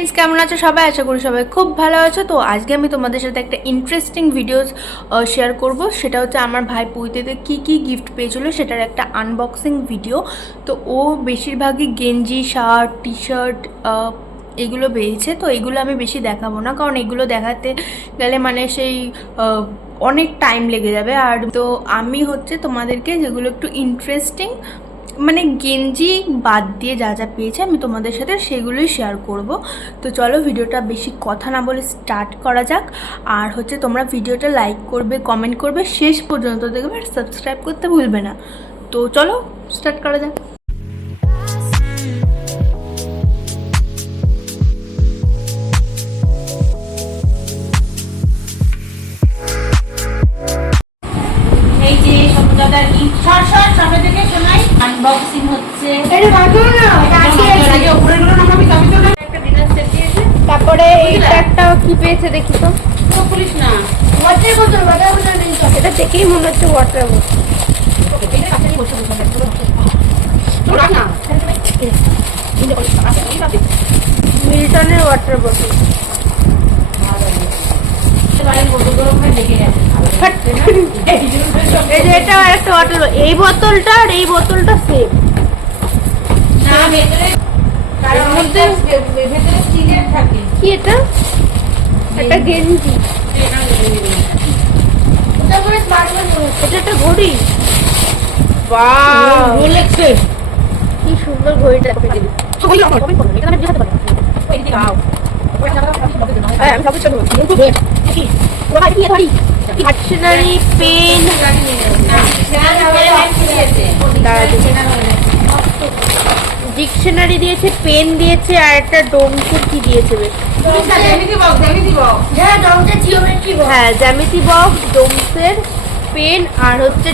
Friends কেমন আছো? সবাই আশা করি সবাই খুব ভালো আছো। তো আজকে আমি তোমাদের সাথে একটা ইন্টারেস্টিং ভিডিওস শেয়ার করব। সেটা হচ্ছে আমার ভাই পুঁইতেতে কী কী গিফট পেয়েছিল, সেটার একটা আনবক্সিং ভিডিও তো ও বেশিরভাগই গেঞ্জি, শার্ট টি শার্ট এগুলো পেয়েছে। তো এগুলো আমি বেশি দেখাবো না, কারণ এগুলো দেখাতে গেলে মানে সেই অনেক টাইম লেগে যাবে। আর তো আমি হচ্ছে তোমাদেরকে যেগুলো একটু ইন্টারেস্টিং মানে গেঞ্জি বাদ দিয়ে যা যা পেয়েছে আমি তোমাদের সাথে সেগুলোই শেয়ার করব। তো চলো ভিডিওটা বেশি কথা না বলে স্টার্ট করা যাক। আর হচ্ছে তোমরা ভিডিওটা লাইক করবে কমেন্ট করবে, শেষ পর্যন্ত দেখবে আর সাবস্ক্রাইব করতে ভুলবে না। তো চলো স্টার্ট করা যাক। সর সর সামনে থেকে শোনাই। আনবক্সিং হচ্ছে। আগে উপরেগুলো নামাবি তবে তো একটা ডিনার সেট দিয়েছে। তারপরে এইটা একটা কি পেয়েছে দেখি তো। তো পুলিশ না। এটা দেখেই মনে হচ্ছে ওয়াটার তোরা না। মিল্টনের ওয়াটার বোতল বাড়ির ওখানে দেখে গেছে এই যে এটা একটা ওয়াটার এই বোতলটা আর এই বোতলটা সেম না ভেতরে কারণ মধ্যে ভেতরে স্টিলের থাকে। কি এটা? একটা গেঞ্জি এটা একটা ঘড়ি। বাহ রোলেক্সের কি সুন্দর ঘড়িটা। আমি সবই ডিকশনারি পেন ডিকশনারি দিয়েছে পেন দিয়েছে, আর একটা ডোমকে কি দিয়েছে বেশ? হ্যাঁ বক্স ডোমসের পেন আর হচ্ছে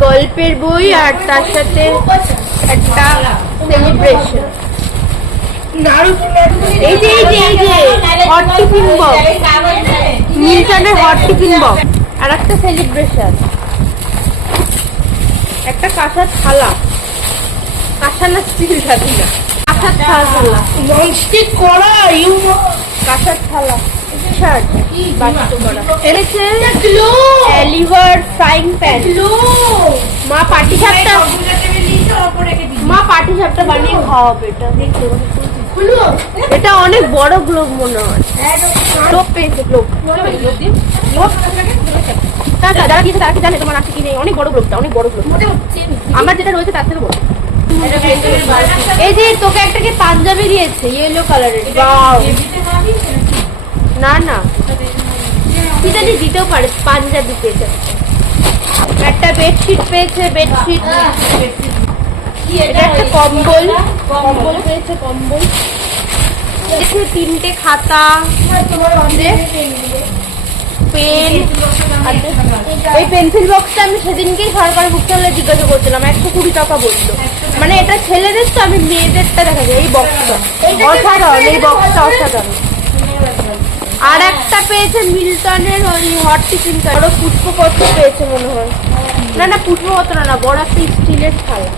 গল্পের বই আর তার সাথে একটা সেলিব্রেশন এই যে এই যে এই যে বক্স মিল্টনের হট টিফিন বক্স। আর একটা সেলিব্রেশন একটা কাঁসার থালা। কাঁসা না স্টিল কাঁসার থালা। কাঁসার থালা। শার্ট এনেছে লিভার ফ্রাইং প্যান মা পাটি সাপটা মা পাটি সাপটা বানিয়ে খাওয়াবে। এটা এটা অনেক বড় গ্লোব মনে হয়। গ্লোব পেয়েছে গ্লোব যারা যারা দিয়েছে তারা কি জানে তোমার আছে কি নেই? অনেক বড় গ্লোবটা অনেক বড় গ্লোব আমার যেটা রয়েছে তার থেকে বড়। এই যে তোকে একটা কি পাঞ্জাবি দিয়েছে ইয়েলো কালারের বাও না না। তুই জানি দিতেও পারে পাঞ্জাবি পেয়েছে। একটা বেডশিট পেয়েছে বেডশিট এটা? একটা কম্বল। কম্বল। পেয়েছে কম্বল। তিনটে খাতা পেন ওই পেন্সিল বক্সটা আমি সেদিনকেই সরকারি বুক জিজ্ঞাসা করছিলাম একশো কুড়ি টাকা বলল। মানে এটা ছেলেদের তো আমি মেয়েদেরটা দেখা যায় এই বক্সটা অসাধারণ এই বক্সটা অসাধারণ। আর একটা পেয়েছে মিল্টনের ওই হট টিফিন বড় পুষ্পপত্র পেয়েছে মনে হয়। না না পুষ্পপত্র না বড় একটা স্টিলের থালা।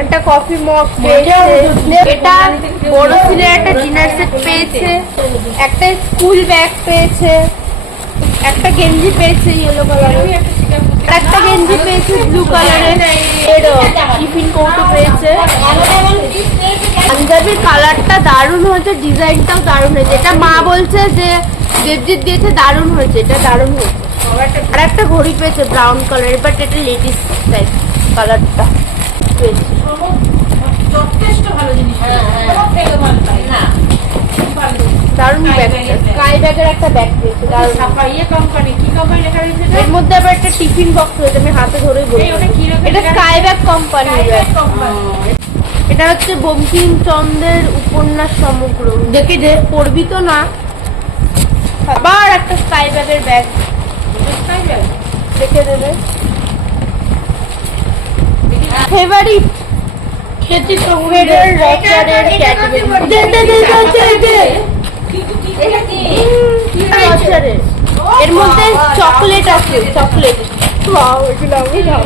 একটা কফি মগ এটা বড় একটা ডিনার সেট পেয়েছে। একটা স্কুল ব্যাগ পেয়েছে। একটা গেঞ্জি পেয়েছে ইয়েলো কালারের একটা গেঞ্জি পেয়েছে ব্লু কালারের টিফিন পেয়েছে। পাঞ্জাবির কালারটা দারুণ হয়েছে ডিজাইনটাও দারুণ হয়েছে। এটা মা বলছে যে দেবজিৎ দিয়েছে, দারুণ হয়েছে, এটা দারুণ হয়েছে। আর একটা ঘড়ি পেয়েছে ব্রাউন কালারের বাট এটা লেডিস টাইপ কালারটা পেয়েছে। যথেষ্ট ভালো জিনিস থেকে ভালো পাই না। দারুণ ব্যাগ স্কাই ব্যাগের একটা ব্যাগ পেয়েছে দারুণ। ইয়ে কোম্পানি কি কোম্পানি লেখা রয়েছে এটা? এর মধ্যে আবার একটা টিফিন বক্স রয়েছে আমি হাতে ধরেই এই বলব ওটা কি রকম? এটা স্কাই ব্যাগ কোম্পানি এটা হচ্ছে বঙ্কিমচন্দ্রের উপন্যাস সমগ্র। দেখি যে পড়বি তো না। আবার একটা স্কাই ব্যাগের ব্যাগ দেখে দেবে ফেভারিট খেতে ফেডার রচারের ক্যাটাগরি দে দে দে দে দে দে। এটা কি রচারের এর মধ্যে চকলেট আছে চকলেট ওয়াও এগুলো আমি খাব।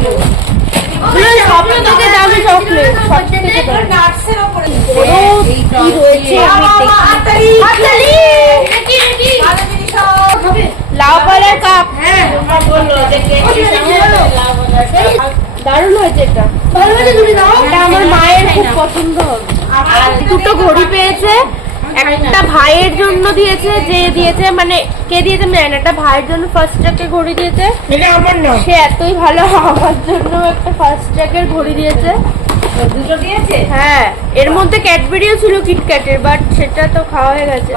সব থেকে দামি চকলেট সব থেকে কি রয়েছে? আমি দেখি। লাউ পালার কাপ। হ্যাঁ। দারুণ হয়েছে এটা। ভালো হয়েছে তুমি দাও এটা আমার মায়ের খুব পছন্দ। আর দুটো ঘড়ি পেয়েছে। একটা ভাইয়ের জন্য দিয়েছে যে দিয়েছে মানে কে দিয়েছে আমি জানি না। একটা ভাইয়ের জন্য ফার্স্ট ট্র্যাকের ঘড়ি দিয়েছে। আমার না সে এতই ভালো আমার জন্য একটা ফার্স্ট ট্র্যাকের ঘড়ি দিয়েছে। দুটো দিয়েছে? হ্যাঁ এর মধ্যে ক্যাডবেরিও ছিল কিটক্যাটের বাট সেটা তো খাওয়া হয়ে গেছে।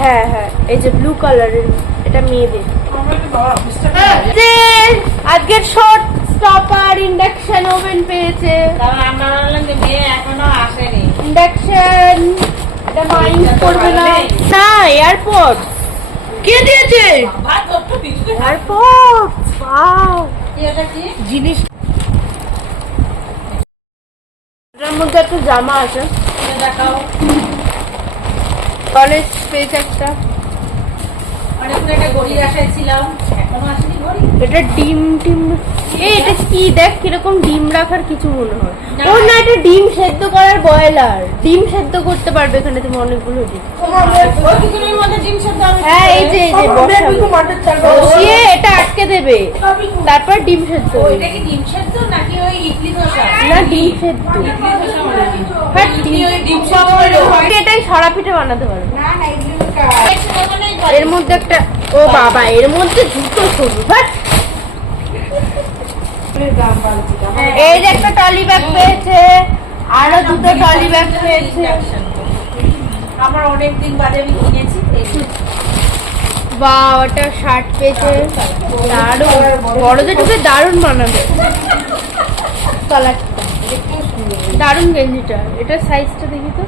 হ্যাঁ হ্যাঁ এই যে ব্লু কালারের এটা মেয়েদের। আজকের শর্ট স্টপার ইন্ডাকশন ওভেন পেয়েছে। এখনও আসেনি। ইন্ডাকশন এটা মাইন্ড করবে না। না এয়ারপোর্ট কে দিয়েছে? এয়ারপোর্ট জিনিস এটার মধ্যে একটা জামা আছে। দেখাও। কলেজ পেজ একটা। অনেকটা একটা গড়ি ছিলাম এখনও আসেনি গড়ি? এটা ডিম টিম এ এটা কি? দেখ কীরকম ডিম রাখার কিছু মনে হয়। না। ও না এটা ডিম সেদ্ধ করার বয়লার ডিম সেদ্ধ করতে পারবে এখানে তুমি অনেকগুলো ডিম। হ্যাঁ এই যে এই যে বসিয়ে এটা আটকে দেবে। তারপর ডিম সেদ্ধ ওইটা কি ডিম সেদ্ধ নাকি ওই ইডলি ধোসা? না ডিম সেদ্ধ। মনে হয়। হ্যাঁ, ডিম সেদ্ধ। এটাই সরা পিঠে বানাতে পারবে না না। এর মধ্যে একটা ও বাবা এর মধ্যে জুতো সরু বাট। এই যে একটা টলি ব্যাগ পেয়েছে আরও দুটো টলি ব্যাগ পেয়েছে। আমার অনেক দিন বাদে আমি কিনেছি এই বা ওটা শার্ট পেয়েছে। দারুণ। বড়দের টুকে দারুণ মানাবে কালারটা দারুণ গেঞ্জিটা। এটার সাইজটা দেখি তো।